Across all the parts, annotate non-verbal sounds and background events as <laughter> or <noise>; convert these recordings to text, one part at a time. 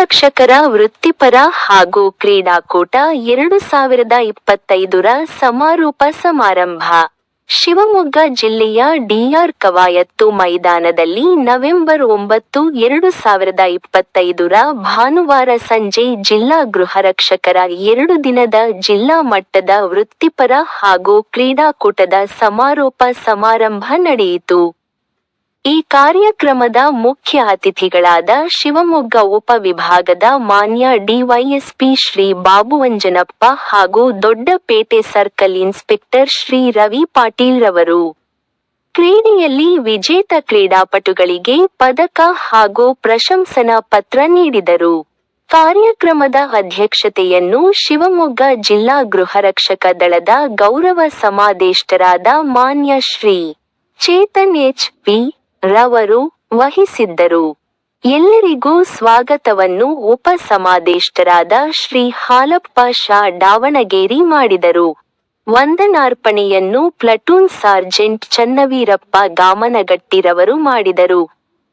ರಕ್ಷಕರ ವೃತ್ತಿಪರ ಹಾಗೂ ಕ್ರೀಡಾಕೂಟ ಎರಡು ಸಾವಿರದ ಇಪ್ಪತ್ತೈದರ ಸಮಾರೋಪ ಸಮಾರಂಭ. ಶಿವಮೊಗ್ಗ ಜಿಲ್ಲೆಯ ಡಿಆರ್ ಕವಾಯತ್ತು ಮೈದಾನದಲ್ಲಿ ನವೆಂಬರ್ ಒಂಬತ್ತು, ಎರಡು ಸಾವಿರದ ಇಪ್ಪತ್ತೈದರ ಭಾನುವಾರ ಸಂಜೆ ಜಿಲ್ಲಾ ಗೃಹರಕ್ಷಕರ ಎರಡು ದಿನದ ಜಿಲ್ಲಾ ಮಟ್ಟದ ವೃತ್ತಿಪರ ಹಾಗೂ ಕ್ರೀಡಾಕೂಟದ ಸಮಾರೋಪ ಸಮಾರಂಭ ನಡೆಯಿತು. ಈ ಕಾರ್ಯಕ್ರಮದ ಮುಖ್ಯ ಅತಿಥಿಗಳಾದ ಶಿವಮೊಗ್ಗ ಉಪವಿಭಾಗದ ಮಾನ್ಯ ಡಿವೈಎಸ್ಪಿ ಶ್ರೀ ಬಾಬುವಂಜನಪ್ಪ ಹಾಗೂ ದೊಡ್ಡಪೇಟೆ ಸರ್ಕಲ್ ಇನ್ಸ್ಪೆಕ್ಟರ್ ಶ್ರೀ ರವಿ ಪಾಟೀಲ್ ರವರು. ಕ್ರೀಡೆಯಲ್ಲಿ ವಿಜೇತ ಕ್ರೀಡಾಪಟುಗಳಿಗೆ ಪದಕ ಹಾಗೂ ಪ್ರಶಂಸನಾ ಪತ್ರ ನೀಡಿದರು. ಕಾರ್ಯಕ್ರಮದ ಅಧ್ಯಕ್ಷತೆಯನ್ನು ಶಿವಮೊಗ್ಗ ಜಿಲ್ಲಾ ಗೃಹರಕ್ಷಕ ದಳದ ಗೌರವ ಸಮಾದೇಷ್ಟರಾದ ಮಾನ್ಯ ಶ್ರೀ ಚೇತನ್ ಎಚ್ ಪಿ ರವರು ವಹಿಸಿದ್ದರು. ಎಲ್ಲರಿಗೂ ಸ್ವಾಗತವನ್ನು ಉಪ ಸಮಾದೇಷ್ಟರಾದ ಶ್ರೀ ಹಾಲಪ್ಪ ಶಾ ದಾವಣಗೇರಿ ಮಾಡಿದರು. ವಂದನಾರ್ಪಣೆಯನ್ನು ಪ್ಲಟೂನ್ ಸಾರ್ಜೆಂಟ್ ಚನ್ನವೀರಪ್ಪ ಗಾಮನಗಟ್ಟಿರವರು ಮಾಡಿದರು.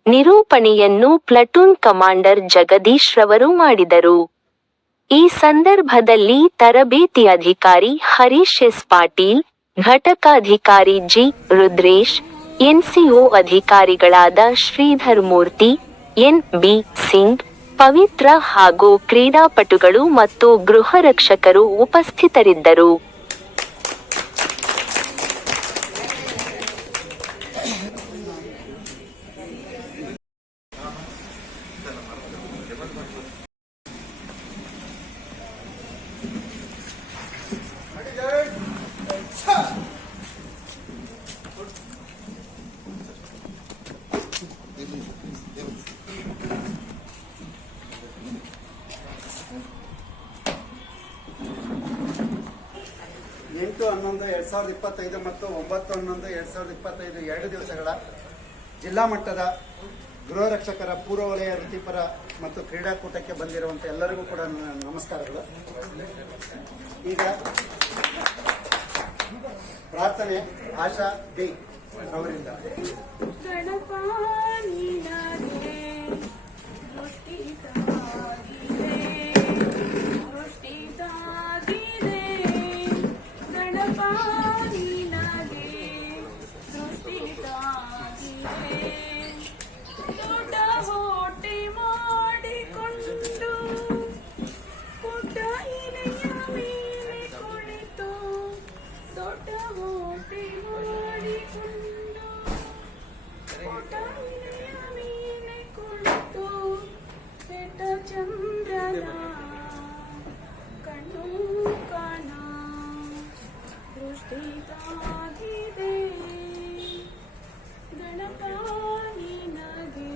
ನಿರೂಪಣೆಯನ್ನು ಪ್ಲಟೂನ್ ಕಮಾಂಡರ್ ಜಗದೀಶ್ ರವರು ಮಾಡಿದರು. ಈ ಸಂದರ್ಭದಲ್ಲಿ ತರಬೇತಿ ಅಧಿಕಾರಿ ಹರೀಶ್ ಎಸ್ ಪಾಟೀಲ್, ಘಟಕಾಧಿಕಾರಿ ಜಿ ರುದ್ರೇಶ್ ಎನ್ಸಿಒ ಅಧಿಕಾರಿಗಳಾದ ಶ್ರೀಧರ್ ಮೂರ್ತಿ ಎನ್ ಬಿ ಸಿಂಗ್ ಪವಿತ್ರ ಹಾಗೂ ಕ್ರೀಡಾಪಟುಗಳು ಮತ್ತು ಗೃಹರಕ್ಷಕರು ಉಪಸ್ಥಿತರಿದ್ದರು ಎಂಟು ಹನ್ನೊಂದು ಎರಡ್ ಸಾವಿರದ ಇಪ್ಪತ್ತೈದು ಮತ್ತು ಒಂಬತ್ತು ಹನ್ನೊಂದು ಎರಡು ಸಾವಿರದ ಇಪ್ಪತ್ತೈದು ಎರಡು ದಿವಸಗಳ ಜಿಲ್ಲಾ ಮಟ್ಟದ ಗೃಹ ರಕ್ಷಕರ ಪೂರ್ವ ವಲಯ ವೃತ್ತಿಪರ ಮತ್ತು ಕ್ರೀಡಾಕೂಟಕ್ಕೆ ಬಂದಿರುವಂತ ಎಲ್ಲರಿಗೂ ಕೂಡ ನಮಸ್ಕಾರಗಳು. ಈಗ ಪ್ರಾರ್ಥನೆ, ಆಶಾ, ಡಿ ಅವರಿಂದ. ದೃಷ್ಟಿತಾಗಿದೆ ಗಣಪ ನಿನಗೆ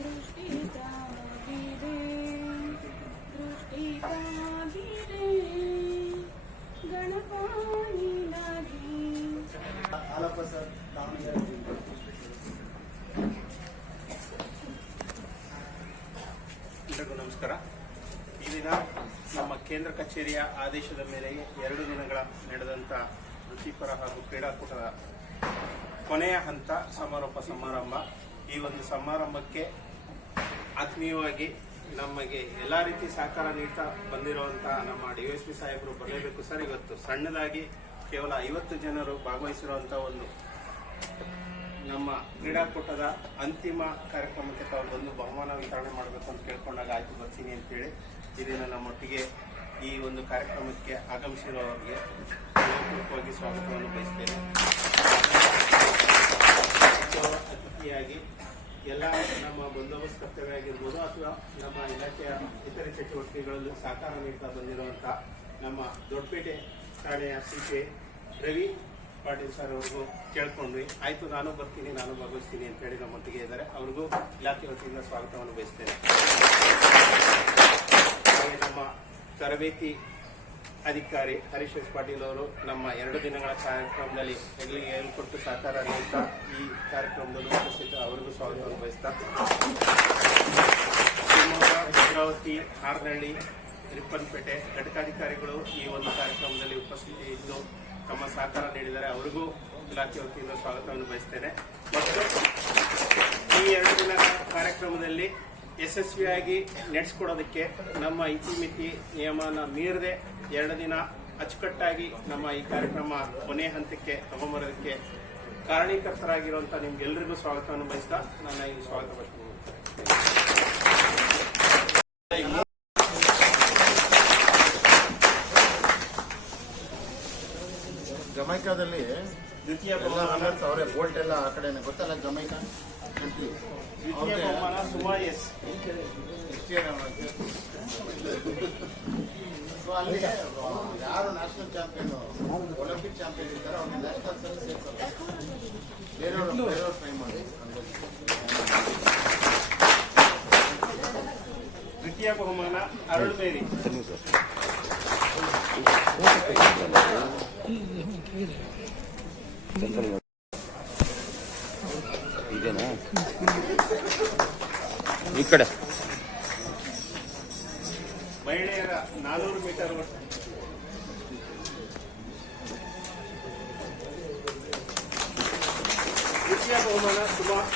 ದೃಷ್ಟಿತಾಗಿದೆ ದೃಷ್ಟಿತಾಗಿದೆ ಗಣಪ ನಿನಗೆ ಹಾಲಪ್ಪ ಸರ್ ಎಲ್ರಿಗೂ ನಮಸ್ಕಾರ. ಈ ದಿನ ನಮ್ಮ ಕೇಂದ್ರ ಕಚೇರಿಯ ಆದೇಶದ ಮೇರೆಗೆ ಎರಡು ದಿನಗಳ ನಡೆದಂಥ ವೃತ್ತಿಪರ ಹಾಗೂ ಕ್ರೀಡಾಕೂಟದ ಕೊನೆಯ ಹಂತ ಸಮಾರೋಪ ಸಮಾರಂಭ. ಈ ಒಂದು ಸಮಾರಂಭಕ್ಕೆ ಆತ್ಮೀಯವಾಗಿ ನಮಗೆ ಎಲ್ಲ ರೀತಿ ಸಹಕಾರ ನೀಡ್ತಾ ಬಂದಿರುವಂತಹ ನಮ್ಮ ಡಿ ಎಸ್ ಪಿ ಸಾಹೇಬರು ಬರಲೇಬೇಕು ಸರ್. ಇವತ್ತು ಸಣ್ಣದಾಗಿ ಕೇವಲ ಐವತ್ತು ಜನರು ಭಾಗವಹಿಸಿರುವಂಥ ಒಂದು ನಮ್ಮ ಕ್ರೀಡಾಕೂಟದ ಅಂತಿಮ ಕಾರ್ಯಕ್ರಮಕ್ಕೆ ತಾವು ಬಂದು ಬಹುಮಾನ ವಿತರಣೆ ಮಾಡಬೇಕು ಅಂತ ಕೇಳ್ಕೊಂಡಾಗ ಆಯ್ತು, ಬರ್ತೀನಿ ಅಂತೇಳಿ. ಇದನ್ನು ನಮ್ಮೊಟ್ಟಿಗೆ ಈ ಒಂದು ಕಾರ್ಯಕ್ರಮಕ್ಕೆ ಆಗಮಿಸಿರುವವರಿಗೆ ಹೃದಯಪೂರ್ವಕವಾಗಿ ಸ್ವಾಗತವನ್ನು ಬಯಸ್ತೇನೆ. ಅತಿಥಿಯಾಗಿ ಎಲ್ಲ ನಮ್ಮ ಬಂದೋಬಸ್ತ್ ಕರ್ತವ್ಯ ಆಗಿರ್ಬೋದು ಅಥವಾ ನಮ್ಮ ಇಲಾಖೆಯ ಇತರೆ ಚಟುವಟಿಕೆಗಳಲ್ಲಿ ಸಹಕಾರ ನೀಡ್ತಾ ಬಂದಿರುವಂಥ ನಮ್ಮ ದೊಡ್ಡಪೇಟೆ ಠಾಣೆಯ ಸಿ ರವಿ ಪಾಟೀಲ್ ಸರ್ ಅವ್ರಿಗೂ ಕೇಳ್ಕೊಂಡ್ವಿ ಆಯ್ತು, ನಾನು ಬರ್ತೀನಿ, ನಾನು ಭಾಗವಹಿಸ್ತೀನಿ ಅಂತ ಹೇಳಿ ನಮ್ಮೊಟ್ಟಿಗೆ ಇದ್ದಾರೆ. ಅವ್ರಿಗೂ ಇಲಾಖೆ ವತಿಯಿಂದ ಸ್ವಾಗತವನ್ನು ಬಯಸ್ತೇನೆ. ತರಬೇತಿ ಅಧಿಕಾರಿ ಹರೀಶ್ ಎಸ್ ಪಾಟೀಲ್ ಅವರು ನಮ್ಮ ಎರಡು ದಿನಗಳ ಕಾರ್ಯಕ್ರಮದಲ್ಲಿ ಹೆಗಲಿಗೆ ಹೇಳ್ಕೊಟ್ಟು ಸಹಕಾರ ನೀಡ್ತಾ ಈ ಕಾರ್ಯಕ್ರಮದಲ್ಲಿ ಉಪಸ್ಥಿತ ಅವರಿಗೂ ಸ್ವಾಗತವನ್ನು ಬಯಸ್ತಾ ಶಿವಮೊಗ್ಗ, ಭದ್ರಾವತಿ, ಹಾರನಹಳ್ಳಿ ರಿಪ್ಪನ್ಪೇಟೆ ಘಟಕಾಧಿಕಾರಿಗಳು ಈ ಒಂದು ಕಾರ್ಯಕ್ರಮದಲ್ಲಿ ಉಪಸ್ಥಿತಿ ಇದ್ದು ತಮ್ಮ ಸಹಕಾರ ನೀಡಿದ್ದಾರೆ ಅವರಿಗೂ ಇಲಾಖೆ ವತಿಯಿಂದ ಸ್ವಾಗತವನ್ನು ಬಯಸ್ತೇನೆ ಮತ್ತು ಈ ಎರಡು ದಿನಗಳ ಕಾರ್ಯಕ್ರಮದಲ್ಲಿ ಯಶಸ್ವಿಯಾಗಿ ನಡೆಸ್ಕೊಡೋದಕ್ಕೆ ನಮ್ಮ ಇತಿಮಿತಿ ನಿಯಮನ ಮೀರದೆ. ಎರಡು ದಿನ ಅಚ್ಚುಕಟ್ಟಾಗಿ ನಮ್ಮ ಈ ಕಾರ್ಯಕ್ರಮ ಕೊನೆ ಹಂತಕ್ಕೆ ತಗೊಂಬರೋದಕ್ಕೆ ಕಾರಣೀಕರ್ತರಾಗಿರುವಂಥ ನಿಮ್ಗೆಲ್ಲರಿಗೂ ಸ್ವಾಗತವನ್ನು ಬಯಸ್ತಾ ನನ್ನ ಈ ಸ್ವಾಗತ ಜಮೈಕಾದಲ್ಲಿ ದ್ವಿತೀಯ ಎಲ್ಲ ಬೋಲ್ಟ್ ಎಲ್ಲ ಆ ಕಡೆ ಗೊತ್ತಲ್ಲ ಜಮೈಕಾ? ದ್ವಿತೀಯ ಬಹುಮಾನ ಸುಮಾ ಎಸ್ ಸೊ ಅಲ್ಲಿ ಯಾರು ನ್ಯಾಷನಲ್ ಚಾಂಪಿಯನ್ ಒಲಿಂಪಿಕ್ ಚಾಂಪಿಯನ್ ಇದ್ದಾರೆ ಅವ್ರಿಗೆ ನ್ಯಾಷನಲ್ ಸರಿ ಸೇರ್ಸಲ್ಲ ಬೇರೆಯವರು ಬೇರೆಯವ್ರು ಟ್ರೈ ಮಾಡಿ ದ್ವಿತೀಯ ಬಹುಮಾನ ಅರುಳ್ ಮೇರಿ ಇದೇನಾ ಈ ಕಡೆ. ಮಹಿಳೆಯರ ನಾನೂರು ಮೀಟರ್ ಬಹುಮಾನ ಸುಮಾರು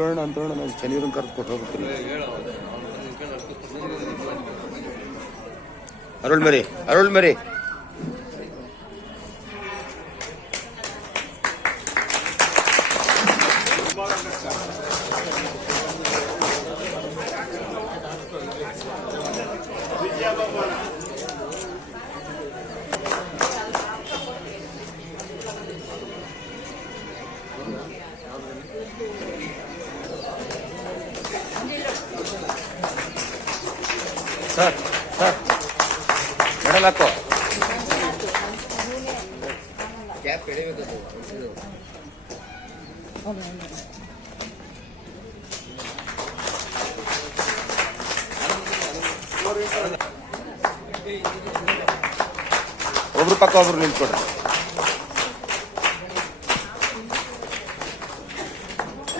ಅಂತೋಣ ಅಂತ ನಾನು ಶನಿವಾರ ಕರೆದು ಅರುಳ್ ಮರಿ ಅರುಳ್ ಮರಿ ದ್ವಿತೀಯ ಬಹುಮಾನ ಸರ್ ಸರ್ ಮೆಡಲ್ ಹಾಕೋ ಒಬ್ರು ಪಕ್ಕ ಒಬ್ರು ನಿಂತ್ಕೊಡ್ರಿ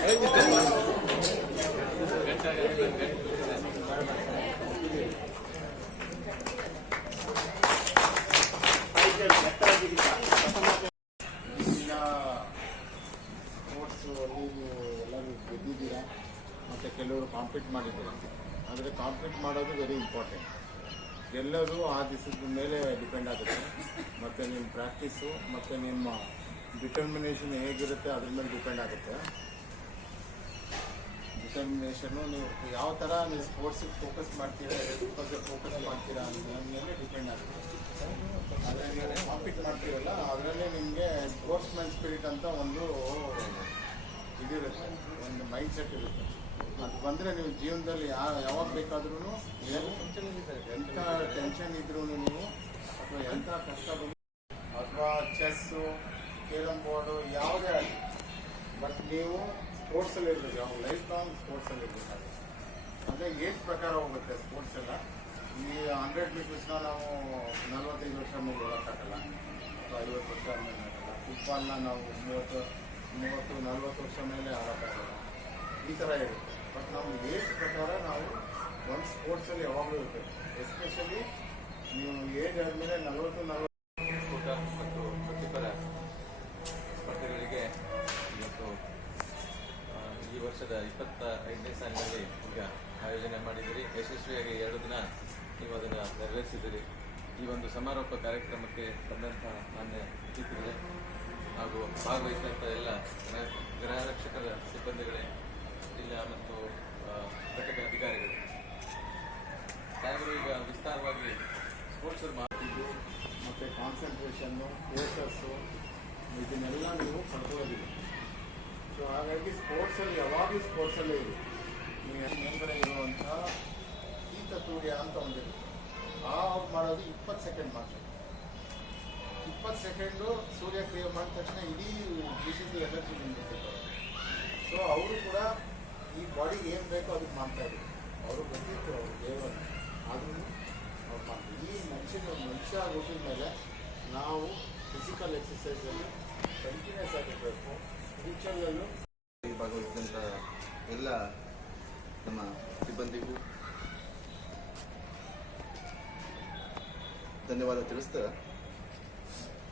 ಈಗ ಸ್ಪೋರ್ಟ್ಸು ಅಲ್ಲಿ ಎಲ್ಲರೂ ಗೆದ್ದಿದ್ದೀರಾ ಮತ್ತು ಕೆಲವರು ಕಾಂಪೀಟ್ ಮಾಡಿದ್ದಾರೆ ಆದರೆ ಕಾಂಪೀಟ್ ಮಾಡೋದು ವೆರಿ ಇಂಪಾರ್ಟೆಂಟ್ ಎಲ್ಲರೂ ಆ ದಿವಸದ ಮೇಲೆ ಡಿಪೆಂಡ್ ಆಗುತ್ತೆ ಮತ್ತು ನಿಮ್ಮ ಪ್ರಾಕ್ಟೀಸು ಮತ್ತು ನಿಮ್ಮ ಡಿಟರ್ಮಿನೇಷನ್ ಹೇಗಿರುತ್ತೆ ಅದ್ರ ಮೇಲೆ ಡಿಪೆಂಡ್ ಆಗುತ್ತೆ ಡಿಟರ್ಮಿನೇಷನ್ನು ನೀವು ಯಾವ ಥರ ನೀವು ಸ್ಪೋರ್ಟ್ಸಿಗೆ ಫೋಕಸ್ ಮಾಡ್ತೀರಾ ಎದ್ರ ಬಗ್ಗೆ ಫೋಕಸ್ ಮಾಡ್ತೀರಾ ಅನ್ನೋದ್ರ ಮೇಲೆ ಡಿಪೆಂಡ್ ಆಗುತ್ತೆ. ಅದರಲ್ಲಿ ನೀವು ಕಾಂಪೀಟ್ ಮಾಡ್ತೀರಲ್ಲ, ಅದರಲ್ಲಿ ನಿಮಗೆ ಸ್ಪೋರ್ಟ್ಸ್ ಮ್ಯಾನ್ ಸ್ಪಿರಿಟ್ ಅಂತ ಒಂದು ಇದಿರುತ್ತೆ, ಒಂದು ಮೈಂಡ್ ಸೆಟ್ ಇರುತ್ತೆ. ಅದು ಬಂದರೆ ನೀವು ಜೀವನದಲ್ಲಿ ಯಾವ ಯಾವಾಗ ಬೇಕಾದ್ರೂ ಎಂಥ ಟೆನ್ಷನ್ ಇದ್ರೂ ನೀವು, ಅಥವಾ ಎಂಥ ಕಷ್ಟ ಬಂದು ಅಥವಾ ಚೆಸ್ಸು ಕೇರಮ್ ಬೋರ್ಡು ಯಾವುದೇ ಆಗಲಿ. ಬಟ್ ನೀವು ಸ್ಪೋರ್ಟ್ಸಲ್ಲಿ ಇರಬೇಕು ಯಾವ ಲೈಫ್ ಲಾಂಗ್ ಸ್ಪೋರ್ಟ್ಸಲ್ಲಿ ಇರಬೇಕಾಗುತ್ತೆ ಅಂದರೆ ಏಜ್ ಪ್ರಕಾರ ಹೋಗುತ್ತೆ ಸ್ಪೋರ್ಟ್ಸ್ ಎಲ್ಲ. ಈ ಹಂಡ್ರೆಡ್ ಮೀಟರ್ಸ್ನ ನಾವು ನಲ್ವತ್ತೈದು ವರ್ಷ ಮೇಲೆ ಓಡೋಕ್ಕಾಗಲ್ಲ ಅಥವಾ ಐವತ್ತು ವರ್ಷ ಮೇಲೆ ಆಗಲ್ಲ ಫುಟ್ಬಾಲ್ನ ನಾವು ಮೂವತ್ತು ಮೂವತ್ತು, ನಲ್ವತ್ತು ವರ್ಷ ಮೇಲೆ ಆಡೋಕ್ಕಾಗಲ್ಲ. ಈ ಥರ ಇರುತ್ತೆ. ಬಟ್ ನಾವು ಏಜ್ ಪ್ರಕಾರ ನಾವು ಒಂದು ಸ್ಪೋರ್ಟ್ಸಲ್ಲಿ ಯಾವಾಗಲೂ ಇರಬೇಕು. ಎಸ್ಪೆಷಲಿ ನೀವು ಏಜ್ ಆದಮೇಲೆ ನಲ್ವತ್ತು ನಲ್ವತ್ತು ಇಪ್ಪತ್ತ ಸಾಲಿನಲ್ಲಿ ಈಗ ಆಯೋಜನೆ ಮಾಡಿದ್ದೀರಿ. ಯಶಸ್ವಿಯಾಗಿ ಎರಡು ದಿನ ನೀವು ಅದನ್ನು ನೆರವೇರಿಸಿದ್ದೀರಿ. ಈ ಒಂದು ಸಮಾರೋಪ ಕಾರ್ಯಕ್ರಮಕ್ಕೆ ಬಂದಂತಹ ಮಾನ್ಯ ಅತಿಥಿಗಳೇ ಹಾಗೂ ಭಾಗವಹಿಸಿದಂಥ ಎಲ್ಲ ಗೃಹ ಗೃಹ ರಕ್ಷಕರ ಸಿಬ್ಬಂದಿಗಳೇ, ಜಿಲ್ಲಾ ಮತ್ತು ಘಟಕ ಅಧಿಕಾರಿಗಳು. ಸಾಹೇಬರು ಈಗ ವಿಸ್ತಾರವಾಗಿ ಸ್ಪೋರ್ಟ್ಸ್ ಮಾಡ್ತಿದ್ದು ಮತ್ತು ಕಾನ್ಸಂಟ್ರೇಷನ್ನು ಫೋಕಸ್ಸು ಇದನ್ನೆಲ್ಲ ನೀವು ಪಡ್ಕೊಳ್ಳೋದಿಲ್ಲ ಸೊ ಹಾಗಾಗಿ ಸ್ಪೋರ್ಟ್ಸಲ್ಲಿ ಯಾವಾಗಲೂ ಸ್ಪೋರ್ಟ್ಸಲ್ಲೇ ಇದೆ ಮೇಲ್ಗಡೆ ಇರುವಂಥ ಈತ ತೂರ್ಯ ಅಂತ ಒಂದಿರುತ್ತೆ ಆ ಆಫ್ ಮಾಡೋದು ಇಪ್ಪತ್ತು ಸೆಕೆಂಡ್ ಮಾತ್ರ. ಇಪ್ಪತ್ತು ಸೆಕೆಂಡು ಸೂರ್ಯಕ್ರಿಯೆ ಮಾಡಿದ ತಕ್ಷಣ ಇಡೀ ವಿಷಯದ ಎನರ್ಜಿ ನಿಮಗೆ ಸೊ ಅವರು ಕೂಡ ಈ ಬಾಡಿಗೆ ಏನು ಬೇಕೋ ಅದಕ್ಕೆ ಮಾಡ್ತಾ ಇದ್ರು. ಅವರು ಗೊತ್ತಿತ್ತು, ಅವರು ದೇವರು. ಆದ್ರೂ ಅವ್ರು ಮಾಡ್ತಾರೆ. ಈ ಮನುಷ್ಯನ, ಮನುಷ್ಯ ಆಗೋದ್ರ ಮೇಲೆ ನಾವು ಫಿಸಿಕಲ್ ಎಕ್ಸಸೈಸಲ್ಲಿ ಕಂಟಿನ್ಯೂಸ್ ಆಗಿರಬೇಕು. ಭಾಗವಹಿಸಿದಂಥ ಎಲ್ಲ ನಮ್ಮ ಸಿಬ್ಬಂದಿಗೂ ಧನ್ಯವಾದ ತಿಳಿಸ್ತಾ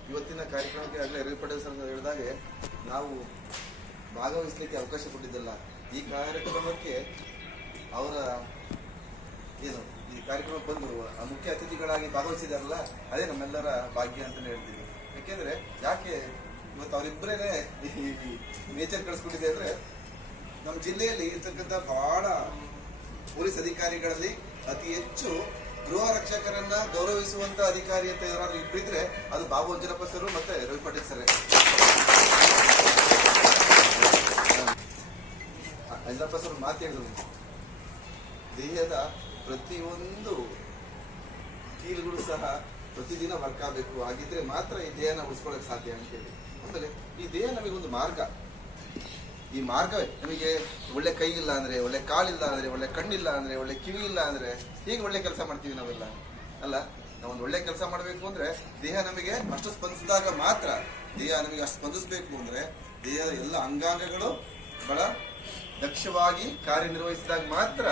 ಇವತ್ತಿನ ಕಾರ್ಯಕ್ರಮಕ್ಕೆ ಆಗಲೇ ಸರ್ ಹೇಳಿದಾಗೆ ನಾವು ಭಾಗವಹಿಸಲಿಕ್ಕೆ ಅವಕಾಶ ಕೊಟ್ಟಿದ್ದಲ್ಲ. ಈ ಕಾರ್ಯಕ್ರಮಕ್ಕೆ ಅವರ ಏನು, ಈ ಕಾರ್ಯಕ್ರಮ ಬಂದು ಮುಖ್ಯ ಅತಿಥಿಗಳಾಗಿ ಭಾಗವಹಿಸಿದಾರಲ್ಲ, ಅದೇ ನಮ್ಮೆಲ್ಲರ ಭಾಗ್ಯ ಅಂತಲೇ ಹೇಳ್ತೀವಿ. ಯಾಕೆಂದ್ರೆ ಯಾಕೆ ಇವತ್ತು ಅವರಿಬ್ಬರೇ ನೇಚರ್ ಕಳಿಸ್ಕೊಂಡಿದೆ ಅಂದ್ರೆ ನಮ್ಮ ಜಿಲ್ಲೆಯಲ್ಲಿ ಇರ್ತಕ್ಕಂಥ ಬಹಳ ಪೊಲೀಸ್ ಅಧಿಕಾರಿಗಳಲ್ಲಿ ಅತಿ ಹೆಚ್ಚು ಗೃಹ ರಕ್ಷಕರನ್ನ ಗೌರವಿಸುವಂತ ಅಧಿಕಾರಿ ಅಂತ ಯಾರಾದ್ರೂ ಇಬ್ಬರಿದ್ರೆ ಅದು ಬಾಬು ಅಂಜನಪ್ಪ ಸರ್ ಮತ್ತೆ ರವಿ ಪಟೇಲ್ ಸರ್ ಅಂಜನಪ್ಪ ಸರ್ ಮಾತು ಹೇಳಿದ್ರು ದೇಹದ ಪ್ರತಿಯೊಂದು ಕೀಲುಗಳು ಸಹ ಪ್ರತಿದಿನ ವರ್ಕ್ ಆಗಬೇಕು. ಹಾಗಿದ್ರೆ ಮಾತ್ರ ಈ ದೇಹನ ಉಳಿಸ್ಕೊಳಕ್ ಸಾಧ್ಯ ಅಂತೇಳಿ. ಆಮೇಲೆ ಈ ದೇಹ ನಮಗೆ ಒಂದು ಮಾರ್ಗ. ಈ ಮಾರ್ಗವೇ ನಮಗೆ ಒಳ್ಳೆ ಕೈ ಇಲ್ಲ ಅಂದ್ರೆ, ಒಳ್ಳೆ ಕಾಲಿಲ್ಲ ಅಂದ್ರೆ, ಒಳ್ಳೆ ಕಣ್ಣಿಲ್ಲ ಅಂದ್ರೆ, ಒಳ್ಳೆ ಕಿವಿ ಇಲ್ಲ ಅಂದ್ರೆ ಹೀಗೆ ಒಳ್ಳೆ ಕೆಲಸ ಮಾಡ್ತೀವಿ ನಾವೆಲ್ಲ? ಅಲ್ಲ ನಾವೊಂದು ಒಳ್ಳೆ ಕೆಲಸ ಮಾಡಬೇಕು ಅಂದ್ರೆ ದೇಹ ನಮಗೆ ಅಷ್ಟು ಸ್ಪಂದಿಸಿದಾಗ ಮಾತ್ರ ದೇಹ ನಮಗೆ ಅಷ್ಟು ಸ್ಪಂದಿಸಬೇಕು ಅಂದ್ರೆ ದೇಹದ ಎಲ್ಲ ಅಂಗಾಂಗಗಳು ಬಹಳ ದಕ್ಷವಾಗಿ ಕಾರ್ಯನಿರ್ವಹಿಸಿದಾಗ ಮಾತ್ರ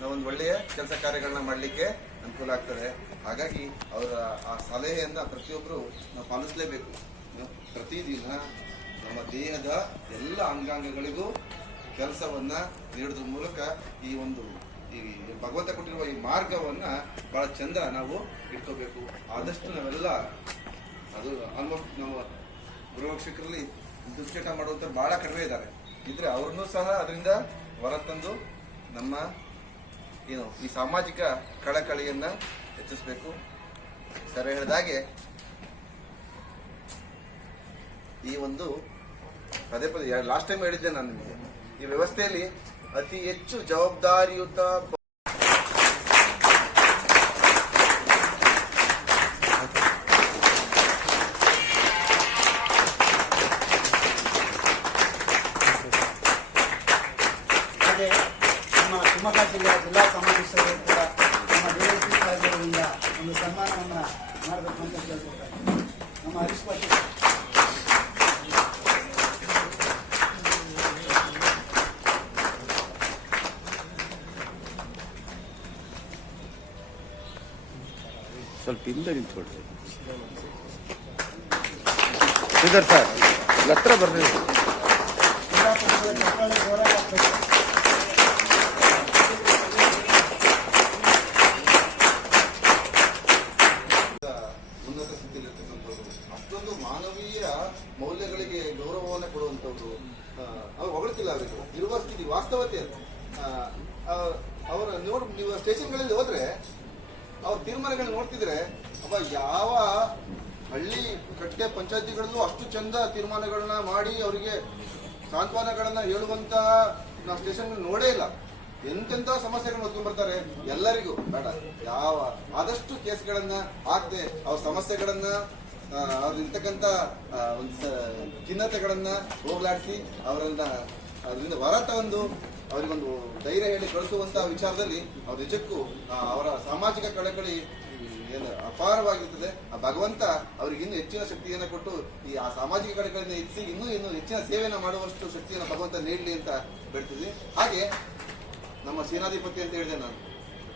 ನಾವೊಂದು ಒಳ್ಳೆಯ ಕೆಲಸ ಕಾರ್ಯಗಳನ್ನ ಮಾಡಲಿಕ್ಕೆ ಅನುಕೂಲ ಆಗ್ತದೆ. ಹಾಗಾಗಿ ಅವರ ಆ ಸಲಹೆಯನ್ನ ಪ್ರತಿಯೊಬ್ಬರು ನಾವು ಪಾಲಿಸಲೇಬೇಕು. ಪ್ರತಿದಿನ ನಮ್ಮ ದೇಹದ ಎಲ್ಲ ಅಂಗಾಂಗಗಳಿಗೂ ಕೆಲಸವನ್ನು ನೀಡೋದ್ರ ಮೂಲಕ ಈ ಒಂದು ಈ ಭಗವಂತ ಕೊಟ್ಟಿರುವ ಈ ಮಾರ್ಗವನ್ನು ಭಾಳ ಚಂದ ನಾವು ಇಟ್ಕೋಬೇಕು. ಆದಷ್ಟು ನಾವೆಲ್ಲ ಅದು ಆಲ್ಮೋಸ್ಟ್ ನಾವು ಗೃಹರಕ್ಷಕರಲ್ಲಿ ದುಶ್ಚಟ ಮಾಡುವಂಥ ಭಾಳ ಕಡಿಮೆ ಇದ್ದಾರೆ. ಇದ್ರೆ ಅವ್ರನ್ನೂ ಸಹ ಅದರಿಂದ ಹೊರತಂದು ನಮ್ಮ ಏನು ಈ ಸಾಮಾಜಿಕ ಕಳಕಳಿಯನ್ನು ಹೆಚ್ಚಿಸಬೇಕು. ಸರ್ ಹೇಳಿದಾಗೆ ಈ ಒಂದು ಪದೇ ಪದೇ ಲಾಸ್ಟ್ ಟೈಮ್ ಹೇಳಿದ್ದೆ ನಾನು ನಿಮಗೆ. ಈ ವ್ಯವಸ್ಥೆಯಲ್ಲಿ ಅತಿ ಹೆಚ್ಚು ಜವಾಬ್ದಾರಿಯುತ ಹಾಗೆ ನಮ್ಮ ಶಿವಮೊಗ್ಗ ಜಿಲ್ಲೆಯ ಜಿಲ್ಲಾ ಸಮಾವೇಶರು ಕೂಡ ನಮ್ಮ ಡಿಎಸ್ಪಿ ಸಾಹೇಬರಿಂದ ಒಂದು ಸನ್ಮಾನವನ್ನು ಮಾಡಬೇಕು ಅಂತ ಕೇಳ್ಕೊಳ್ತಾರೆ ನಮ್ಮ ಹರೀಶ್ ಸ್ವಲ್ಪ ಹಿಂದೆ ನಿಂತ್ಕೊಡ್ರಿ ಶ್ರೀಧರ್ ಸರ್ ಹತ್ರ ಬರ್ರಿ. ನೋಡ್ತಿದ್ರೆ ಅವ ಯಾವ ಹಳ್ಳಿ ಕಟ್ಟೆ ಪಂಚಾಯತಿಗಳಲ್ಲೂ ಅಷ್ಟು ಚಂದ ತೀರ್ಮಾನಗಳನ್ನ ಮಾಡಿ ಅವರಿಗೆ ಸಾಂತ್ವನಗಳನ್ನ ಹೇಳುವಂತಹ ನಾವು ಸ್ಟೇಷನ್ ನೋಡೇ ಇಲ್ಲ. ಎಂತೆಂತ ಸಮಸ್ಯೆಗಳನ್ನ ಹೊತ್ಕೊಂಡ್ ಎಲ್ಲರಿಗೂ. ಬೇಡ, ಯಾವ, ಆದಷ್ಟು ಕೇಸ್ಗಳನ್ನ ಹಾಕದೆ ಅವ್ರ ಸಮಸ್ಯೆಗಳನ್ನ ಅವ್ರ ಇರ್ತಕ್ಕಂಥ ಒಂದು ಖಿನ್ನತೆಗಳನ್ನ ಹೋಗ್ಲಾಡಿಸಿ ಅವರನ್ನ, ಅದರಿಂದ ಹೊರ ತಂದು ಅವರಿಗೊಂದು ಧೈರ್ಯ ಹೇಳಿ ಕಳಿಸುವಂತ ವಿಚಾರದಲ್ಲಿ ಅವ್ರ ನಿಜಕ್ಕೂ ಅವರ ಸಾಮಾಜಿಕ ಕಳಕಳಿ ಏನು ಅಪಾರವಾಗಿರ್ತದೆ. ಆ ಭಗವಂತ ಅವ್ರಿಗೆ ಇನ್ನೂ ಹೆಚ್ಚಿನ ಶಕ್ತಿಯನ್ನು ಕೊಟ್ಟು ಈ ಆ ಸಾಮಾಜಿಕ ಕಡೆಗಳನ್ನ ಹೆಚ್ಚಿ ಇನ್ನೂ ಇನ್ನೂ ಹೆಚ್ಚಿನ ಸೇವೆಯನ್ನು ಮಾಡುವಷ್ಟು ಶಕ್ತಿಯನ್ನು ಭಗವಂತ ನೀಡಲಿ ಅಂತ ಬೇಡ್ತಿದ್ವಿ ಹಾಗೆ ನಮ್ಮ ಸೇನಾಧಿಪತಿ ಅಂತ ಹೇಳಿದೆ ನಾನು.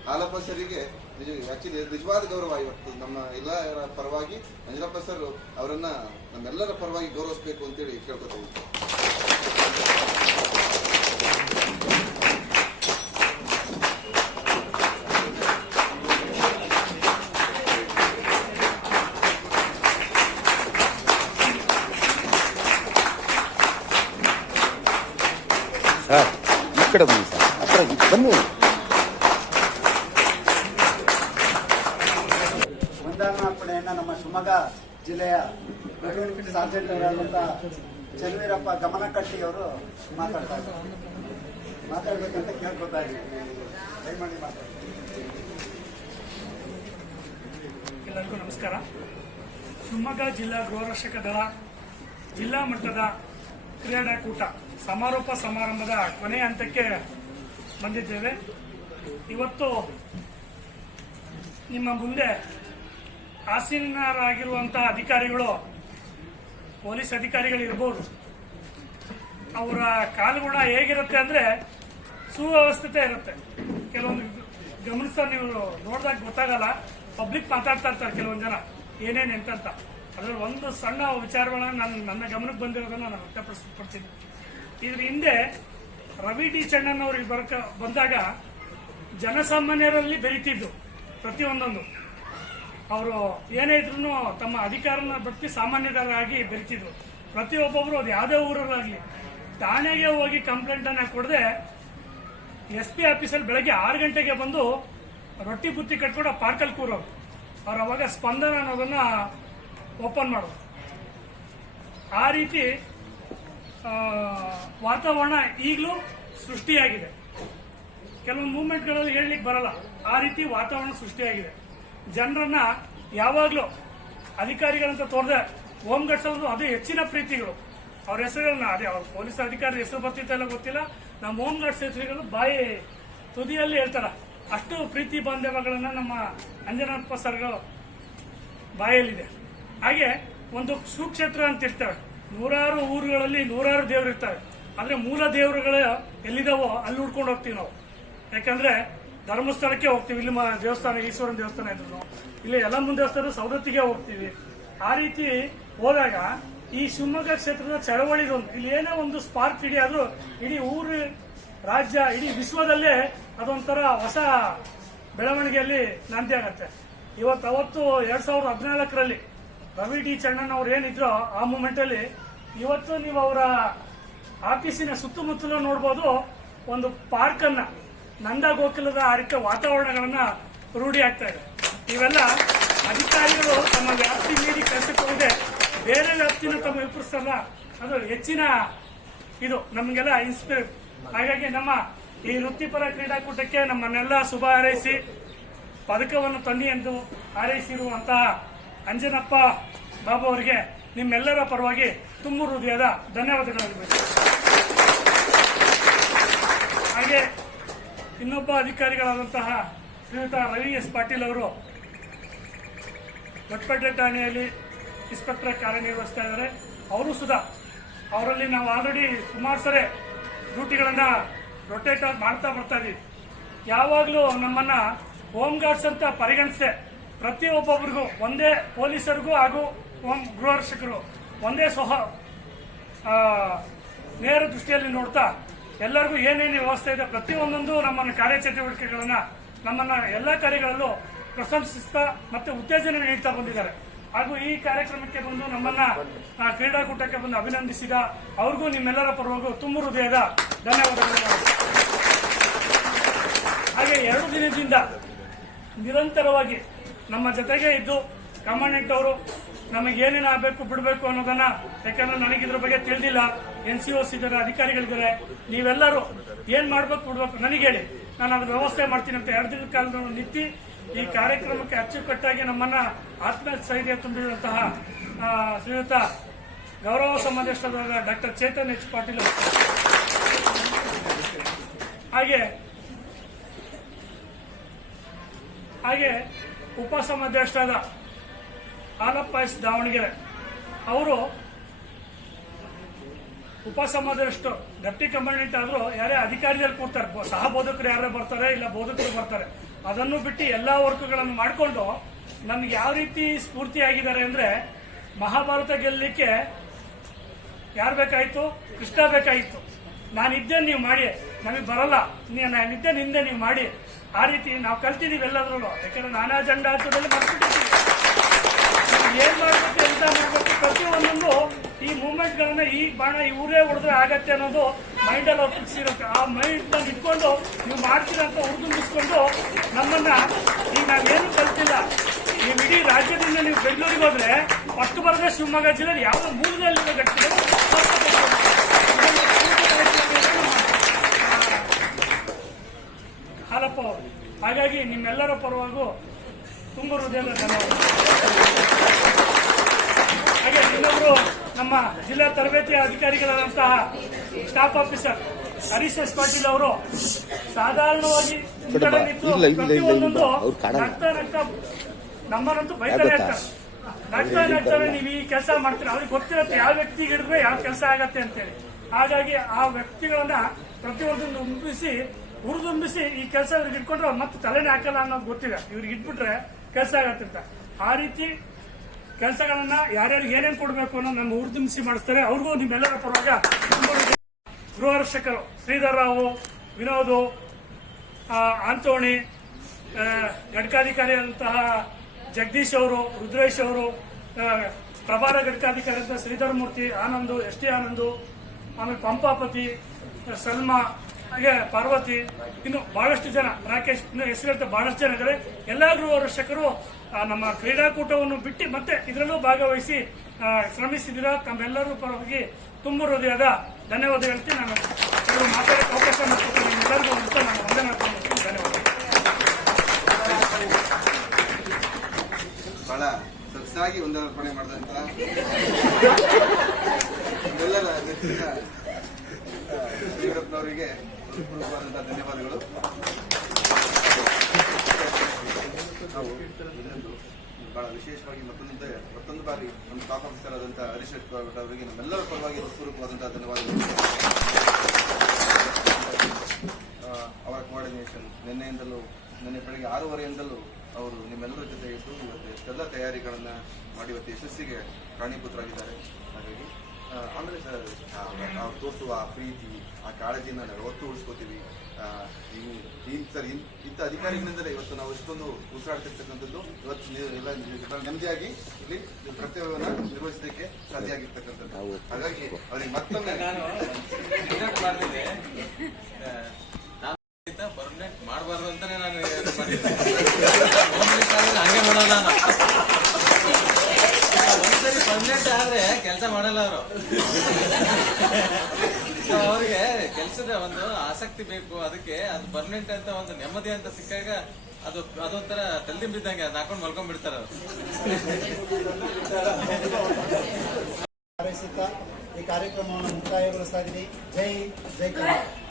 ಹಾಲಪ್ಪ ಸರಿಗೆ ನಿಜ ಆಕ್ಚುಲಿ ನಿಜವಾದ ಗೌರವ ಇವತ್ತು. ನಮ್ಮ ಎಲ್ಲರ ಪರವಾಗಿ ಮಂಜುರಪ್ಪ ಸರ್ ಅವರನ್ನ ನಮ್ಮೆಲ್ಲರ ಪರವಾಗಿ ಗೌರವಿಸಬೇಕು ಅಂತೇಳಿ ಕೇಳ್ಕೊತೀವಿ ಕಡೆ ಬನ್ನಿ ಸರ್. ಹತ್ರ ಬನ್ನಿ. ವಂದನಾರ್ಪಣೆಯನ್ನ ನಮ್ಮ ಶಿವಮೊಗ್ಗ ಜಿಲ್ಲೆಯ ಪ್ಲಟೂನ್ ಸಾರ್ಜೆಂಟ್ ಅವರಾದಂಥ ಚನ್ನವೀರಪ್ಪ ಗಮನಕಟ್ಟಿ ಅವರು ಮಾತಾಡ್ತಾ ಇದ್ದಾರೆ. ಮಾತಾಡ್ಬೇಕಂತ ಕೇಳ್ಕೊತಾ ದಯಮಾಡಿ ಮಾತಾಡಿ. ಎಲ್ಲರಿಗೂ ನಮಸ್ಕಾರ. ಶಿವಮೊಗ್ಗ ಜಿಲ್ಲಾ ಗೃಹರಕ್ಷಕ ದಳ ಜಿಲ್ಲಾ ಮಟ್ಟದ ಕ್ರೀಡಾಕೂಟ ಸಮಾರೋಪ ಸಮಾರಂಭದ ಕೊನೆಯ ಹಂತಕ್ಕೆ ಬಂದಿದ್ದೇವೆ. ಇವತ್ತು ನಿಮ್ಮ ಮುಂದೆ ಆಸೀನರಾಗಿರುವಂತಹ ಅಧಿಕಾರಿಗಳು, ಪೊಲೀಸ್ ಅಧಿಕಾರಿಗಳಿರ್ಬೋದು ಅವರ ಕಾಲುಗುಣ ಹೇಗಿರುತ್ತೆ ಅಂದ್ರೆ ಸುವ್ಯವಸ್ಥಿತ ಇರುತ್ತೆ. ಕೆಲವೊಂದು ಗಮನಿಸ್ತಾ ನೀವು ನೋಡಿದಾಗ ಗೊತ್ತಾಗಲ್ಲ ಪಬ್ಲಿಕ್ ಮಾತಾಡ್ತಾ ಇರ್ತಾರೆ ಕೆಲವೊಂದು ಜನ, ಏನೇನು ಎಂತಂತ. ಅದ್ರಲ್ಲಿ ಒಂದು ಸಣ್ಣ ವಿಚಾರಗಳನ್ನ ನಾನು ನನ್ನ ಗಮನಕ್ಕೆ ಬಂದಿರೋದನ್ನ ನಾನು ವ್ಯಕ್ತಪಡಿಸ್ಪಡ್ತೀನಿ ಇದ್ರ ಹಿಂದೆ ರವಿ ಡಿ ಚಣ್ಣನವ್ರಿಗೆ ಬರಕ ಬಂದಾಗ ಜನಸಾಮಾನ್ಯರಲ್ಲಿ ಬೆರೀತಿದ್ದು ಪ್ರತಿಯೊಂದೊಂದು. ಅವರು ಏನೇ ಇದ್ರು ತಮ್ಮ ಅಧಿಕಾರನ ಬಟ್ಟಿ ಸಾಮಾನ್ಯರಾಗಿ ಬೆರಿತಿದ್ರು. ಪ್ರತಿಯೊಬ್ಬೊಬ್ಬರು ಅದು ಯಾವುದೇ ಊರಲ್ಲಾಗಲಿ. ಠಾಣೆಗೆ ಹೋಗಿ ಕಂಪ್ಲೇಂಟ್ ಅನ್ನ ಕೊಡದೆ ಎಸ್ ಪಿ ಆಫೀಸಲ್ಲಿ ಬೆಳಗ್ಗೆ ಆರು ಗಂಟೆಗೆ ಬಂದು ರೊಟ್ಟಿ ಬುತ್ತಿ ಕಟ್ಕೊಂಡು ಆ ಪಾರ್ಕಲ್ಲಿ ಕೂರೋರು. ಅವ್ರು ಅವಾಗ ಸ್ಪಂದನ ಅನ್ನೋದನ್ನ ಓಪನ್ ಮಾಡೋದು ಆ ರೀತಿ ವಾತಾವರಣ ಈಗಲೂ ಸೃಷ್ಟಿಯಾಗಿದೆ. ಕೆಲವೊಂದು ಮೂವ್ಮೆಂಟ್ಗಳಲ್ಲಿ ಹೇಳಲಿಕ್ಕೆ ಬರಲ್ಲ. ಆ ರೀತಿ ವಾತಾವರಣ ಸೃಷ್ಟಿಯಾಗಿದೆ. ಜನರನ್ನ ಯಾವಾಗಲೂ ಅಧಿಕಾರಿಗಳಂತ ತೋರದೆ ಹೋಮ್ಗಡ್ಸೋದು ಅದು ಹೆಚ್ಚಿನ ಪ್ರೀತಿಗಳು. ಅವ್ರ ಹೆಸರುಗಳನ್ನ ಅದೇ ಅವ್ರ ಪೊಲೀಸ್ ಅಧಿಕಾರಿ ಹೆಸರು ಬರ್ತಿತ್ತ ಇಲ್ಲ ಗೊತ್ತಿಲ್ಲ. ನಮ್ಮ ಗಾರ್ಡ್ಸ್ ಹೆಸರುಗಳು ಬಾಯಿ ತುದಿಯಲ್ಲಿ ಹೇಳ್ತಾರ ಅಷ್ಟು ಪ್ರೀತಿ ಬಾಂಧವ್ಯಗಳನ್ನ ನಮ್ಮ ಅಂಜನಪ್ಪ ಸರ್ಗಳು ಬಾಯಲ್ಲಿದೆ. ಹಾಗೆ ಒಂದು ಸುಕ್ಷೇತ್ರ ಅಂತ ಇರ್ತಾರೆ. ನೂರಾರು ಊರುಗಳಲ್ಲಿ ನೂರಾರು ದೇವರು ಇರ್ತವೆ ಆದರೆ ಮೂಲ ದೇವರುಗಳ ಎಲ್ಲಿದಾವೋ ಅಲ್ಲಿ ಹುಡ್ಕೊಂಡು ಹೋಗ್ತೀವಿ ನಾವು. ಯಾಕಂದ್ರೆ ಧರ್ಮಸ್ಥಳಕ್ಕೆ ಹೋಗ್ತೀವಿ. ಇಲ್ಲಿ ದೇವಸ್ಥಾನ, ಈಶ್ವರನ ದೇವಸ್ಥಾನ ಇದ್ರು ಇಲ್ಲಿ ಯಲಂಬ ದೇವಸ್ಥಾನ ಸವದತ್ತಿಗೆ ಹೋಗ್ತೀವಿ. ಆ ರೀತಿ ಹೋದಾಗ ಈ ಶಿವಮೊಗ್ಗ ಕ್ಷೇತ್ರದ ಚಳವಳಿದೊಂದು ಇಲ್ಲಿ ಏನೇ ಒಂದು ಸ್ಪಾರ್ಕ್ ಹಿಡಿಯಾದ್ರೂ ಇಡೀ ಊರು, ರಾಜ್ಯ, ಇಡೀ ವಿಶ್ವದಲ್ಲೇ ಅದೊಂಥರ ಹೊಸ ಬೆಳವಣಿಗೆಯಲ್ಲಿ ನಾಂದಿ ಆಗತ್ತೆ. ಇವತ್ತು ಅವತ್ತು ಎರಡ್ ಸಾವಿರದ ಹದಿನಾಲ್ಕರಲ್ಲಿ ರವಿ ಡಿ ಚಣ್ಣನ್ ಅವ್ರು ಏನಿದ್ರು ಆ ಮೂಮೆಂಟ್ ಅಲ್ಲಿ ಇವತ್ತು ನೀವು ಅವರ ಆಫೀಸಿನ ಸುತ್ತಮುತ್ತಲು ನೋಡ್ಬೋದು ಒಂದು ಪಾರ್ಕ್ ಅನ್ನ, ನಂದ ಗೋಕುಲದ ಆ ರೀತಿಯ ವಾತಾವರಣಗಳನ್ನ ರೂಢಿ ಆಗ್ತಾ ಇದೆ. ಇವೆಲ್ಲ ಅಧಿಕಾರಿಗಳು ತಮ್ಮ ವ್ಯಾಪ್ತಿ ಮೀರಿ ಕೆಲಸಕ್ಕೆ ಹೋಗದೆ ಬೇರೆ ವ್ಯಾಪ್ತಿನ ತಮ್ಮ ವಿಪುರಿಸಲ್ಲ ಅದು ಹೆಚ್ಚಿನ ಇದು ನಮಗೆಲ್ಲ ಇನ್ಸ್ಪೈರ್ ಹಾಗಾಗಿ ನಮ್ಮ ಈ ವೃತ್ತಿಪರ ಕ್ರೀಡಾಕೂಟಕ್ಕೆ ನಮ್ಮನ್ನೆಲ್ಲ ಶುಭ ಹಾರೈಸಿ, ಪದಕವನ್ನು ತನ್ನಿ ಎಂದು ಹಾರೈಸಿರುವಂತಹ ಅಂಜನಪ್ಪ ಬಾಬು ಅವರಿಗೆ ನಿಮ್ಮೆಲ್ಲರ ಪರವಾಗಿ ತುಂಬ ಹೃದಯದ ಧನ್ಯವಾದಗಳನ್ನು. ಹಾಗೆ ಇನ್ನೊಬ್ಬ ಅಧಿಕಾರಿಗಳಾದಂತಹ ಶ್ರೀಯುತ ರವಿ ಎಸ್ ಪಾಟೀಲ್ ಅವರು ದೊಡ್ಡಪೇಟೆ ಠಾಣೆಯಲ್ಲಿ ಇನ್ಸ್ಪೆಕ್ಟರ್ ಕಾರ್ಯನಿರ್ವಹಿಸ್ತಾ ಇದ್ದಾರೆ. ಅವರು ಸುಧಾ ಅವರಲ್ಲಿ ನಾವು ಆಲ್ರೆಡಿ ಸುಮಾರು ಸರಿ ಡ್ಯೂಟಿಗಳನ್ನ ರೊಟೇಟ್ ಮಾಡ್ತಾ ಬರ್ತಾ ಇದೀವಿ. ಯಾವಾಗಲೂ ನಮ್ಮನ್ನ ಹೋಮ್ ಗಾರ್ಡ್ಸ್ ಅಂತ ಪರಿಗಣಿಸದೆ. ಪ್ರತಿಯೊಬ್ಬೊಬ್ಬರಿಗೂ ಒಂದೇ ಪೊಲೀಸರಿಗೂ ಹಾಗೂ ಹೋಮ್ ಗೃಹ ರಕ್ಷಕರು ಒಂದೇ ಸಹ ನೇರ ದೃಷ್ಟಿಯಲ್ಲಿ ನೋಡ್ತಾ, ಎಲ್ಲರಿಗೂ ಏನೇನು ವ್ಯವಸ್ಥೆ ಇದೆ, ಪ್ರತಿಯೊಂದೊಂದು ನಮ್ಮನ್ನು ಕಾರ್ಯಚಟುವಟಿಕೆಗಳನ್ನು, ನಮ್ಮನ್ನ ಎಲ್ಲ ಕಾರ್ಯಗಳಲ್ಲೂ ಪ್ರಶಂಸಿಸ್ತಾ ಮತ್ತೆ ಉತ್ತೇಜನ ನೀಡ್ತಾ ಬಂದಿದ್ದಾರೆ. ಹಾಗೂ ಈ ಕಾರ್ಯಕ್ರಮಕ್ಕೆ ಬಂದು ನಮ್ಮನ್ನ ಕ್ರೀಡಾಕೂಟಕ್ಕೆ ಬಂದು ಅಭಿನಂದಿಸಿದ ಅವ್ರಿಗೂ ನಿಮ್ಮೆಲ್ಲರ ಪರವಾಗೂ ತುಂಬ ಹೃದಯದ ಧನ್ಯವಾದಗಳು. ಹಾಗೆ ಎರಡು ದಿನದಿಂದ ನಿರಂತರವಾಗಿ ನಮ್ಮ ಜೊತೆಗೆ ಇದ್ದು ಕಮಾಂಡೆಂಟ್ ಅವರು ನಮಗೆ ಏನೇನು ಆಗಬೇಕು, ಬಿಡಬೇಕು ಅನ್ನೋದನ್ನ, ಯಾಕಂದ್ರೆ ನನಗೆ ಇದ್ರ ಬಗ್ಗೆ ತಿಳಿದಿಲ್ಲ. ಎನ್ ಸಿ ಓಸ್ ಇದ್ದಾರೆ, ಅಧಿಕಾರಿಗಳಿದ್ದಾರೆ. ನೀವೆಲ್ಲರೂ ಏನ್ ಮಾಡ್ಬೇಕು, ಬಿಡ್ಬೇಕು, ನನಗೆ ಹೇಳಿ. ನಾನು ಅದ್ರ ವ್ಯವಸ್ಥೆ ಮಾಡ್ತೀನಿ ಅಂತ ಎರಡು ದಿನದ ಕಾಲದಲ್ಲಿ ನಿಂತಿ ಈ ಕಾರ್ಯಕ್ರಮಕ್ಕೆ ಅಚ್ಚುಕಟ್ಟಾಗಿ ನಮ್ಮನ್ನ ಆತ್ಮಸ್ಥೈರ್ಯ ತುಂಬಿರುವಂತಹ ಶ್ರೀಯುತ ಗೌರವ ಸಂಬಂಧಿಸಿದ ಡಾಕ್ಟರ್ ಚೇತನ್ ಎಚ್ ಪಾಟೀಲ್. ಹಾಗೆ ಹಾಗೆ ಉಪಸಮಾಧ್ಯಕ್ಷರಾದ ಹಾಲಪ್ಪ ಎಸ್ ದಾವಣಗೆರೆ ಅವರು ಉಪಸಮಾಧ್ಯಕ್ಷರು, ಡೆಪ್ಟಿ ಕಮಾಂಡೆಂಟ್ ಆದ್ರೂ ಯಾರೇ ಅಧಿಕಾರಿಗಳು ಕೊಡ್ತಾರೆ ಸಹ ಬೋಧಕರು ಯಾರೇ ಬರ್ತಾರೆ ಇಲ್ಲ ಬೋಧಕರು ಬರ್ತಾರೆ, ಅದನ್ನು ಬಿಟ್ಟು ಎಲ್ಲಾ ವರ್ಕ್ಗಳನ್ನು ಮಾಡಿಕೊಂಡು ನಮ್ಗೆ ಯಾವ ರೀತಿ ಸ್ಫೂರ್ತಿಯಾಗಿದ್ದಾರೆ ಅಂದ್ರೆ ಮಹಾಭಾರತ ಗೆಲ್ಲಲಿಕ್ಕೆ ಯಾರು ಬೇಕಾಯಿತು? ಕೃಷ್ಣ ಬೇಕಾಗಿತ್ತು ನಾನಿದ್ದೆ ನೀವು ಮಾಡಿ, ನಮಗೆ ಬರಲ್ಲ. ನಾನಿದ್ದೆ ನಿಂದೆ ನೀವು ಮಾಡಿ. ಆ ರೀತಿ ನಾವು ಕಲ್ತಿದ್ದೀವಿ ಎಲ್ಲದ್ರಲ್ಲೂ. ಯಾಕಂದ್ರೆ ನಾನಾ ಜಂಡ ಹತ್ತದಲ್ಲಿ ಮರ್ತ್ಬಿಟ್ಟಿದ್ದೀವಿ ಏನು ಮಾಡ್ಬೇಕು ಎಂತ ಮಾಡ್ಬೇಕು ಪ್ರತಿಯೊಂದೊಂದು ಈ ಮೂಮೆಂಟ್ಗಳನ್ನ ಈ ಬಾಣ ಈ ಊರೇ ಹೊಡೆದ್ರೆ ಆಗತ್ತೆ ಅನ್ನೋದು ಮೈಂಡ್ ಅಲ್ಲಿ ಫಿಕ್ಸ್ ಇರುತ್ತೆ. ಆ ಮೈಂಡ್ನಲ್ಲಿ ಇಟ್ಕೊಂಡು ನೀವು ಮಾಡ್ತೀರ ಅಂತ ಹುರಿದುಂಬಿಸ್ಕೊಂಡು ನಮ್ಮನ್ನ ಈಗ ನಾವೇನು ಕಲ್ತಿಲ್ಲ. ನೀವು ಇಡೀ ರಾಜ್ಯದಿಂದ ನೀವು ಬೆಂಗಳೂರಿಗೆ ಹೋದ್ರೆ ಪಟ್ಟು ಬರದೆ ಶಿವಮೊಗ್ಗ ಜಿಲ್ಲೆ ಯಾವ ಮೂಲದಲ್ಲಿ ಗಟ್ಟಿದೆ ಹಾಲಪ್ಪ ಅವರು ಹಾಗಾಗಿ ನಿಮ್ಮೆಲ್ಲರ ಪರವಾಗೂ ತುಂಬ ಹೃದಯದ ಧನ್ಯವಾದ ಹಾಗೆ ಇನ್ನೊಬ್ಬರು ನಮ್ಮ ಜಿಲ್ಲಾ ತರಬೇತಿ ಅಧಿಕಾರಿಗಳಾದಂತಹ staff officer Harish S Patil ಅವರು ಸಾಧಾರಣವಾಗಿ ಹಿಂದ್ಗಡೆ ರಕ್ತ ರಕ್ತ ಪ್ರತಿಯೊಂದೊಂದು. ನಗ್ತಾ ನಗ್ತಾ ನಮ್ಮನ್ನಂತೂ ಯಾಗೊತ್ತಾ? ಇರ್ತಾರೆ ನಗ್ತಾ ನಗ್ತಾನೆ ನೀವು ಈ ಕೆಲಸ ಮಾಡ್ತೀರಾ? ಅವ್ರಿಗೆ ಗೊತ್ತಿರುತ್ತೆ ಯಾವ ವ್ಯಕ್ತಿಗೆ ಹಿಡಿದ್ರೆ ಯಾವ ಕೆಲಸ ಆಗತ್ತೆ ಅಂತೇಳಿ. ಹಾಗಾಗಿ ಆ ವ್ಯಕ್ತಿಗಳನ್ನ ಪ್ರತಿಯೊಂದನ್ನು ಉಂಬಿಸಿ ಹುರಿದುಂಬಿಸಿ ಈ ಕೆಲಸ ಇವ್ರಿಗೆ ಇಟ್ಕೊಂಡ್ರೆ ಮತ್ತೆ ತಲೆನೇ ಹಾಕಲ್ಲ ಅನ್ನೋದು ಗೊತ್ತಿದೆ. ಇವ್ರಿಗೆ ಇಟ್ಬಿಟ್ರೆ ಕೆಲಸ ಆಗತ್ತಿರ್ತ ಆ ರೀತಿ ಕೆಲಸಗಳನ್ನ ಯಾರ್ಯಾರಿಗೆ ಏನೇನು ಕೊಡಬೇಕು ಅನ್ನೋ ನಮ್ಮ ಹುರಿದುಂಬಿಸಿ ಮಾಡಿಸ್ತಾರೆ. ಅವ್ರಿಗೂ ನಿಮ್ಮೆಲ್ಲರ ಪರವಾಗ ಗೃಹರಕ್ಷಕರು ಗೃಹ ರಕ್ಷಕರು ಶ್ರೀಧರ್ ರಾವು ವಿನೋದು ಆಂತೋಣಿ ಆ, ಘಟಕಾಧಿಕಾರಿಯಾದಂತಹ ಜಗದೀಶ್ ಅವರು ರುದ್ರೇಶ್ ಅವರು ಪ್ರಭಾರ ಘಟಕಾಧಿಕಾರಿ ಅಂತ ಶ್ರೀಧರ್ ಮೂರ್ತಿ ಆನಂದು ಎಸ್ ಟಿ ಆನಂದು ಆಮೇಲೆ ಪಂಪಾಪತಿ ಸಲ್ಮಾ ಹಾಗೆ ಪಾರ್ವತಿ, ಇನ್ನು ಬಹಳಷ್ಟು ಜನ, ರಾಕೇಶ್, ಇನ್ನು ಹೆಸರು ಬಹಳಷ್ಟು ಜನ ಇದ್ದಾರೆ. ಎಲ್ಲಾ ವರ್ಷಕರು ನಮ್ಮ ಕ್ರೀಡಾಕೂಟವನ್ನು ಬಿಟ್ಟು ಮತ್ತೆ ಇದರಲ್ಲೂ ಭಾಗವಹಿಸಿ ಶ್ರಮಿಸಿದಿರ ತಮ್ಮೆಲ್ಲರೂ ಪರವಾಗಿ ತುಂಬ ಹೃದಯದ ಧನ್ಯವಾದ ಹೇಳ್ತೀನಿ. ನಾನು ಕೆಲವು ಮಾತಾಡಕ್ಕೆ ಅವಕಾಶ ಮಾಡಿಕೊಟ್ಟು ಎಲ್ಲರಿಗೂ ಅಂತ ನಾನು ವಂದನೆ ಮಾಡ್ತೀನಿ. ಧನ್ಯವಾದ ಬಹಳ ಸೊಗಸಾಗಿ ಒಂದರ್ಪಣೆ ಮಾಡಿದಂತ ಹೃತ್ಪೂರ್ವಕವಾದಂತಹ ಧನ್ಯವಾದಗಳು. ನಾವು ಇನ್ನೊಂದು ಬಹಳ ವಿಶೇಷವಾಗಿ ಮತ್ತೊಂದು ಮತ್ತೊಂದು ಬಾರಿ ನಮ್ಮ ಸ್ಟಾಫ್ ಆಫೀಸರ್ ಆದಂತಹ ಹರೀಶ್ ಭಟ್ ಅವರಿಗೆ ನಮ್ಮೆಲ್ಲರ ಪರವಾಗಿ ಹೃತ್ಪೂರ್ವಕವಾದಂತಹ ಧನ್ಯವಾದಗಳು. ಅವರ ಕೋಆರ್ಡಿನೇಷನ್ ನಿನ್ನೆಯಿಂದಲೂ, ನಿನ್ನೆ ಬೆಳಗ್ಗೆ ಆರೂವರೆಯಿಂದಲೂ ಅವರು ನಿಮ್ಮೆಲ್ಲರ ಜೊತೆ ಇದ್ದು ಇವತ್ತು ಎಷ್ಟೆಲ್ಲ ತಯಾರಿಗಳನ್ನ ಮಾಡಿ ಇವತ್ತು ಯಶಸ್ಸಿಗೆ ಕಾರಣೀಭೂತರಾಗಿದ್ದಾರೆ. ಹಾಗಾಗಿ ಆಮೇಲೆ ಸರ್ ತೋರಿಸುವ ಆ ಪ್ರೀತಿ ಆ ಕಾಳಜಿನ ನಾವು ಯಾವತ್ತೂ ಉಳಿಸ್ಕೋತೀವಿ ಸರ್ ಇಂಥ ಅಧಿಕಾರಿಗಳಿಂದಲೇ ಇವತ್ತು ನಾವು ಇಷ್ಟೊಂದು ಉಸಿರಾಡ್ತಿರ್ತಕ್ಕಂಥದ್ದು ಇವತ್ತು ಎಲ್ಲ ನೆಮ್ಮದಿಯಾಗಿ ಇಲ್ಲಿ ಕರ್ತವ್ಯವನ್ನು ನಿರ್ವಹಿಸಲಿಕ್ಕೆ ಸಾಧ್ಯ ಆಗಿರ್ತಕ್ಕಂಥದ್ದು ಹಾಗಾಗಿ ಅವರಿಗೆ ಮತ್ತೊಮ್ಮೆ ನಾನು ಆ, ನಾನು ಮಾಡಬಾರ್ದು ಅಂತಾನೆ ನಾನು ಹಂಗೆ ಮಾಡೋಣ ಆದ್ರೆ ಕೆಲಸ ಮಾಡಲ್ಲ ಅವರು. <laughs> ಅವ್ರಿಗೆ ಕೆಲಸದ ಒಂದು ಆಸಕ್ತಿ ಬೇಕು ಅದಕ್ಕೆ ಅದು ಪರ್ಮನೆಂಟ್ ಅಂತ ಒಂದು ನೆಮ್ಮದಿ ಅಂತ ಸಿಕ್ಕಾಗ ಅದು ಅದೊಂಥರ ತಲೆದಿಂಬಿದ್ದಂಗೆ ಅದ್ ಹಾಕೊಂಡು ಮಲ್ಕೊಂಡ್ಬಿಡ್ತಾರ ಅವರು. ಈ ಕಾರ್ಯಕ್ರಮವನ್ನು ಮುಕ್ತಾಯಗೊಳಿಸ್ತಾ ಇದ್ದೀನಿ. ಜೈ ಜೈ ಕರ್ನಾಟಕ.